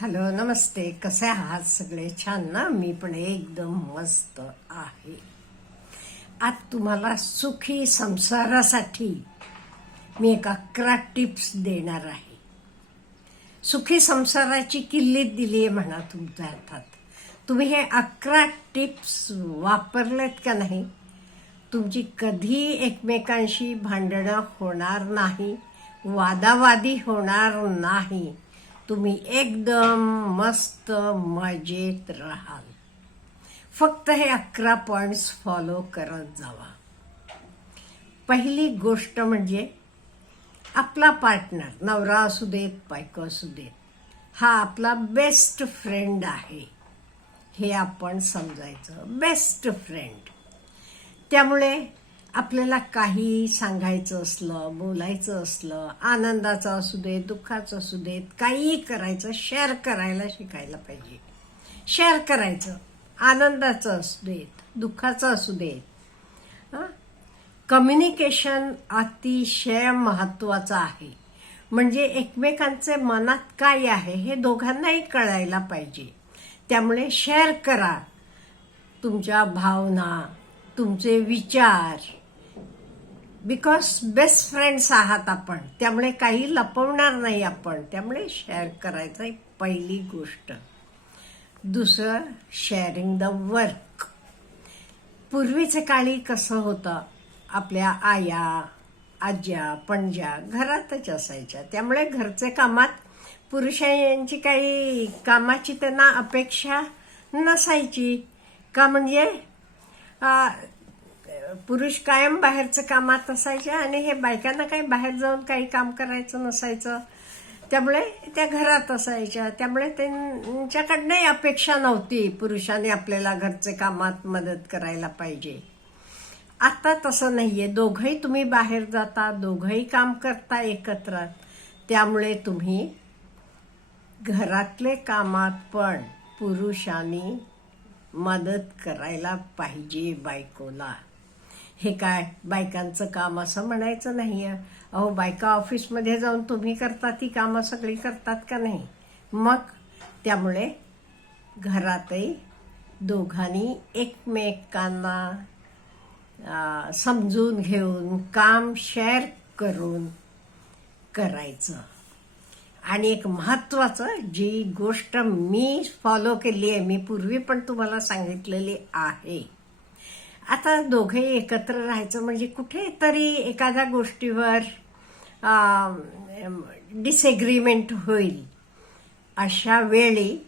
Hello नमस्ते. कसे आहात सगळे? छान ना? मी पण एकदम मस्त आहे. आज तुम्हाला सुखी संसारासाठी मी एक अकरा टिप्स देणार आहे. सुखी संसाराची किल्लीत दिली आहे म्हणा तुमच्या हातात तुम्ही हे अकरा टिप्स वापरलेत का नाही? तुमची कधी एकमेकांशी भांडणं होणार नाही वादावादी होणार नाही. तुम्ही एकदम मस्त मजेत राहाल. फक्त हे अकरा पॉईंट्स फॉलो करत जावा. पहिली गोष्ट म्हणजे आपला पार्टनर नवरा असू देत बायको असू देत हा आपला बेस्ट फ्रेंड आहे. हे आपण समजायचं. बेस्ट फ्रेंड त्यामुळे आपल्याला काही सांगायचं असलं बोलायचं असलं आनंदाचं असू देत दुःखाचं असू देत काहीही करायचं शेअर करायला शिकायला पाहिजे. शेअर करायचं. आनंदाचं असू देत दुःखाचं असू देत कम्युनिकेशन अतिशय महत्त्वाचं आहे. म्हणजे एकमेकांचे मनात काय आहे हे दोघांनाही कळायला पाहिजे. त्यामुळे शेअर करा. तुमच्या भावना तुमचे विचार बिकॉज बेस्ट फ्रेंड्स आहात आपण. त्यामुळे काही लपवणार नाही आपण. त्यामुळे शेअर करायचं आहे पहिली गोष्ट. दुसरं शेअरिंग द वर्क पूर्वीचे काळी कसं होतं? आपल्या आया आज्या पणज्या घरातच असायच्या. त्यामुळे घरचे कामात पुरुषांची काही कामाची त्यांना अपेक्षा नसायची. का म्हणजे पुरुष कायम बाहेरचं कामात असायचे आणि हे बायकांना काही बाहेर जाऊन काही काम करायचं नसायचं. त्यामुळे त्या घरात असायच्या. त्यामुळे त्यांच्याकडनंही अपेक्षा नव्हती पुरुषाने आपल्याला घरचे कामात मदत करायला पाहिजे. आता तसं नाही आहे दोघंही तुम्ही बाहेर जाता दोघंही काम करता एकत्र. त्यामुळे तुम्ही घरातले कामात पण पुरुषांनी मदत करायला पाहिजे बायकोला. हे काय बायकांचं काम असं म्हणायचं नाही अहो बायका ऑफिसमध्ये जाऊन तुम्ही करता ती कामं सगळी करतात का नाही? मग त्यामुळे घरातही दोघांनी एकमेकांना समजून घेऊन काम शेअर करून करायचं. आणि एक महत्त्वाचं जी गोष्ट मी फॉलो केली आहे मी पूर्वी पण तुम्हाला सांगितलेली आहे आता दोघे एकत्र राहायचं म्हणजे कुठेतरी एखाद्या गोष्टीवर डिसएग्रीमेंट होईल. अशा वेळी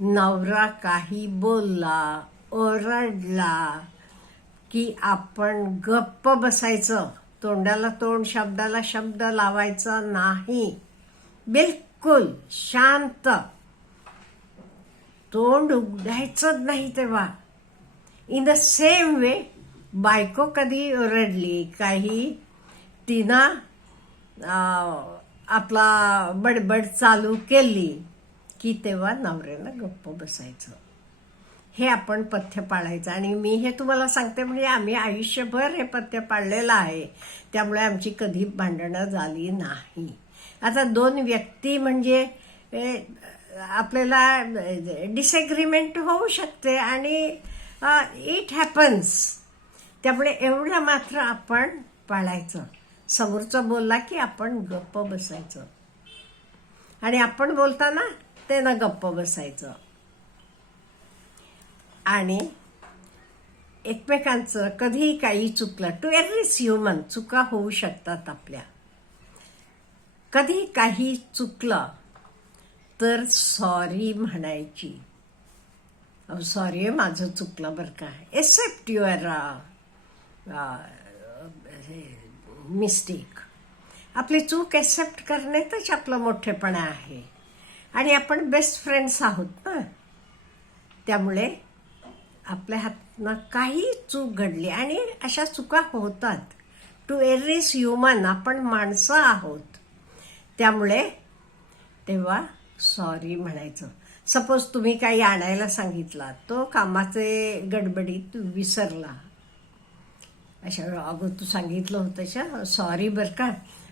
नवरा काही बोलला ओरडला की आपण गप्प बसायचं. तोंडाला तोंड शब्दाला शब्द लावायचा नाही. बिलकुल शांत. तोंड उघडायचंच नाही तेव्हा. इन द सेम वे बायको कधी रडली? काही तिनं आपला बडबड चालू केली की तेव्हा नवऱ्यानं गप्प बसायचं. हे आपण पथ्य पाळायचं. आणि मी हे तुम्हाला सांगते म्हणजे आम्ही आयुष्यभर हे पथ्य पाळलेलं आहे. त्यामुळे आमची कधी भांडणं झाली नाही. आता दोन व्यक्ती म्हणजे आपल्याला डिसएग्रीमेंट होऊ शकते आणि इट हॅपन्स त्यामुळे एवढं मात्र आपण पाळायचं. समोरचं बोलला की आपण गप्प बसायचं. आणि आपण बोलताना ते ना गप्प बसायचं. आणि एकमेकांचं कधीही काही चुकलं टू एव्हरीज ह्युमन चुका होऊ शकतात आपल्या. कधी काही चुकलं तर सॉरी म्हणायची. सॉरी माझं चुकलं बरं का. एक्सेप्ट युअर मिस्टेक आपली चूक एक्सेप्ट करण्यातच आपलं मोठेपणा आहे. आणि आपण बेस्ट फ्रेंड्स आहोत ना. त्यामुळे आपल्या हातनं काही चूक घडली आणि अशा चुका होतात. टू एरिस ह्युमन आपण माणसं आहोत. त्यामुळे तेव्हा सॉरी म्हणायचं. सपोज तुम्ही काही आणायला सांगितला तो कामाचे गडबडीत विसरला. अशा वेळी अगं तू सांगितलं होतं सॉरी बरं का.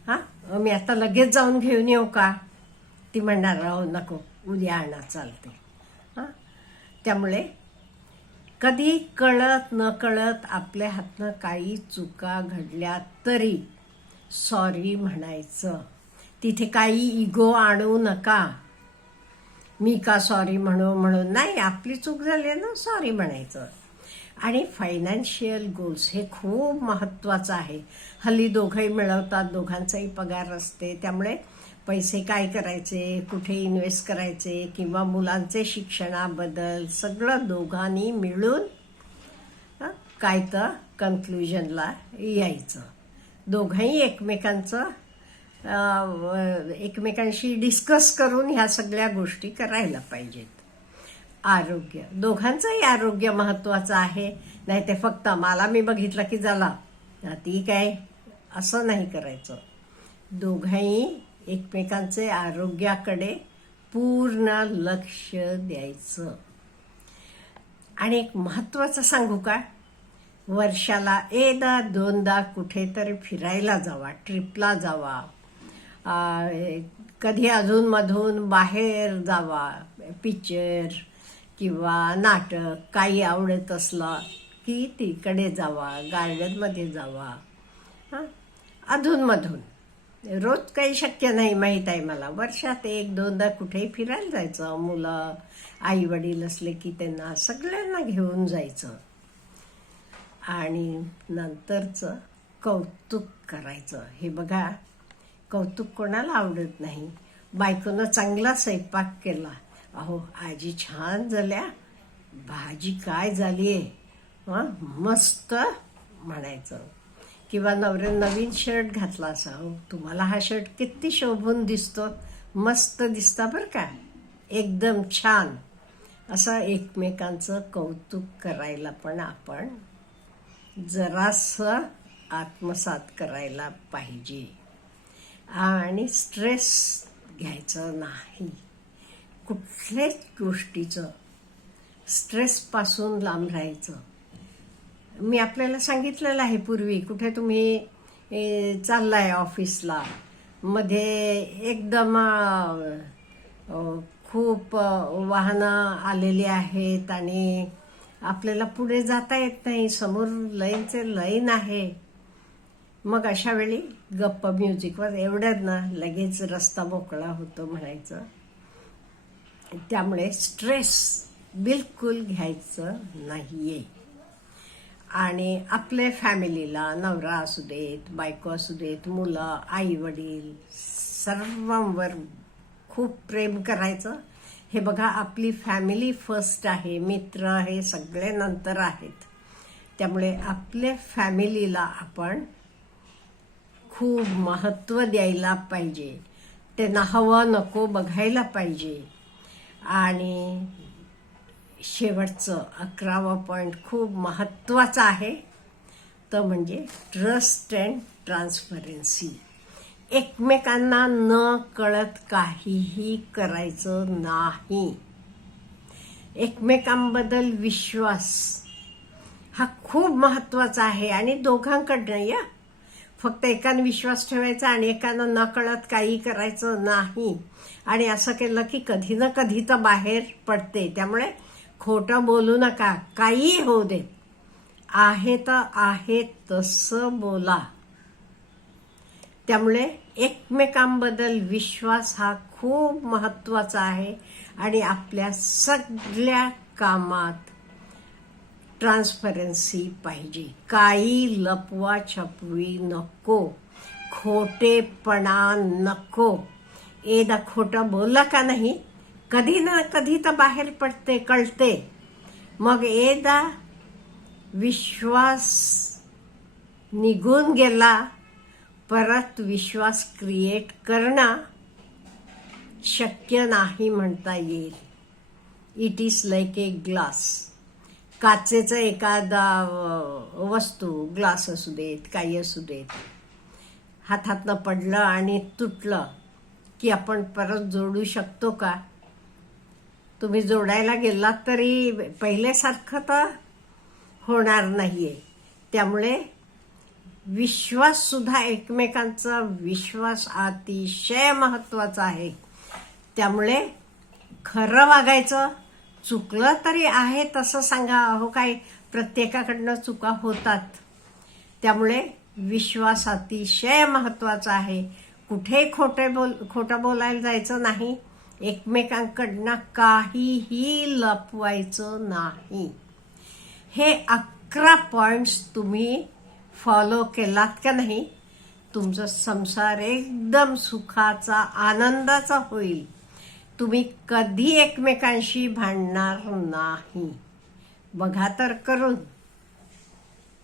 हां? मी आता लगेच जाऊन घेऊन येऊ का? ती म्हणणार राहू नको उद्या आणा चालते हां? त्यामुळे कधी कळत न कळत आपल्या हातनं काही चुका घडल्या तरी सॉरी म्हणायचं. तिथे काही इगो आणू नका. मी का सॉरी म्हणू म्हणून. नाही आपली चूक झाली ना सॉरी म्हणायचं. आणि फायनान्शियल गोल्स हे खूप महत्त्वाचं आहे. हल्ली दोघंही मिळवतात दोघांचाही पगार असते. त्यामुळे पैसे काय करायचे कुठे इन्व्हेस्ट करायचे किंवा मुलांचे शिक्षणाबद्दल सगळं दोघांनी मिळून काय तर कन्क्लुजनला यायचं. दोघंही एकमेकांचं एकमेकांशी डिस्कस करून ह्या सगळ्या गोष्टी करायला पाहिजेत. आरोग्य. दोघांचंही आरोग्य महत्त्वाचं आहे. नाही ते फक्त मला मी बघितलं की झाला ती काय असं नाही करायचं. दोघांही एकमेकांचे आरोग्याकडे पूर्ण लक्ष द्यायचं. आणि एक महत्त्वाचं सांगू का? वर्षाला एकदा दोनदा कुठेतरी फिरायला जावा ट्रिपला जावा. कधी अधूनमधून बाहेर जावा पिक्चर किंवा नाटक काही आवडत असलं की तिकडे जावा गार्डनमध्ये जावा. हां? अधूनमधून. रोज काही शक्य नाही माहीत आहे मला. वर्षात एक दोनदा कुठेही फिरायला जायचं. मुलं आई वडील असले की त्यांना सगळ्यांना घेऊन जायचं. आणि नंतरचं कौतुक करायचं. हे बघा कौतुक कोणाला आवडत नाही. बायकोनं चांगला स्वयंपाक केला. अहो आजी छान झाल्या. भाजी काय झाली आहे? मस्त म्हणायचं. किंवा नवऱ्या नवीन शर्ट घातला असा. हो तुम्हाला हा शर्ट किती शोभून दिसतो? मस्त दिसता बरं का? एकदम छान. असं एकमेकांचं कौतुक करायला पण आपण जरासं आत्मसात करायला पाहिजे. आणि स्ट्रेस घ्यायचं नाही. कुठल्याच गोष्टीचं स्ट्रेसपासून लांब राहायचं. मी आपल्याला सांगितलेलं आहे पूर्वी कुठे तुम्ही चाललाय ऑफिसला मध्ये एकदम खूप वाहनं आलेली आहेत आणि आपल्याला पुढे जाता येत नाही समोर लाईनचे लाईन आहे. मग अशा वेळी गप्प म्युझिकवर एवढ्यात ना लगेच रस्ता मोकळा होतो म्हणायचं. त्यामुळे स्ट्रेस बिलकुल घ्यायचं नाहीये. आणि आपल्या फॅमिलीला नवरा असू देत बायको असू देत मुलं आई वडील सर्वांवर खूप प्रेम करायचं. हे बघा आपली फॅमिली फर्स्ट आहे मित्र हे सगळे नंतर आहेत. त्यामुळे आपल्या फॅमिलीला आपण खूप महत्त्व द्यायला पाहिजे. त्यांना हवं नको बघायला पाहिजे. आणि शेवटचं अकरावं पॉईंट खूप महत्त्वाचं आहे. तर म्हणजे ट्रस्ट अँड ट्रान्सपरन्सी एकमेकांना न कळत काहीही करायचं नाही. एकमेकांबद्दल विश्वास हा खूप महत्त्वाचा आहे आणि दोघांकडनं या फक्त एकानं विश्वास ठेवायचा आणि एकानं न कळत काही करायचं नाही. आणि असं केलं की कधी ना कधी तर बाहेर पडते. त्यामुळे खोटं बोलू नका. काही होऊ दे. आहे तर आहे तसं बोला. त्यामुळे एकमेकांबद्दल विश्वास हा खूप महत्त्वाचा आहे. आणि आपल्या सगळ्या कामात ट्रान्सपरन्सी पाहिजे. काही लपवा छपवी नको. खोटेपणा नको. एकदा खोटं बोललं का नाही? कधी ना कधी तर बाहेर पडते, कळते. मग एकदा विश्वास निघून गेला, परत विश्वास क्रिएट करणं शक्य नाही म्हणता येईल. It is like a glass काचेचं एखादा वस्तू ग्लास असू देत काही असू देत हातातनं पडलं आणि तुटलं की आपण परत जोडू शकतो का? तुम्ही जोडायला गेलात तरी पहिल्यासारखं तर होणार नाही आहे त्यामुळे विश्वाससुद्धा एकमेकांचा विश्वास अतिशय महत्त्वाचा आहे. त्यामुळे खरं वागायचं चुकलं तरी आहे तसं सांगा. अहो काय प्रत्येकाकडनं चुका होतात. त्यामुळे विश्वास अतिशय महत्त्वाचा आहे. कुठे खोटे बोल खोटं बोलायला जायचं नाही. एकमेकांकडनं काहीही लपवायचं नाही. हे अकरा पॉईंट्स तुम्ही फॉलो केलात का नाही? तुमचा संसार एकदम सुखाचा आनंदाचा होईल. तुम्ही कधी एकमेकांशी भांडणार नाही. बघा तर करून.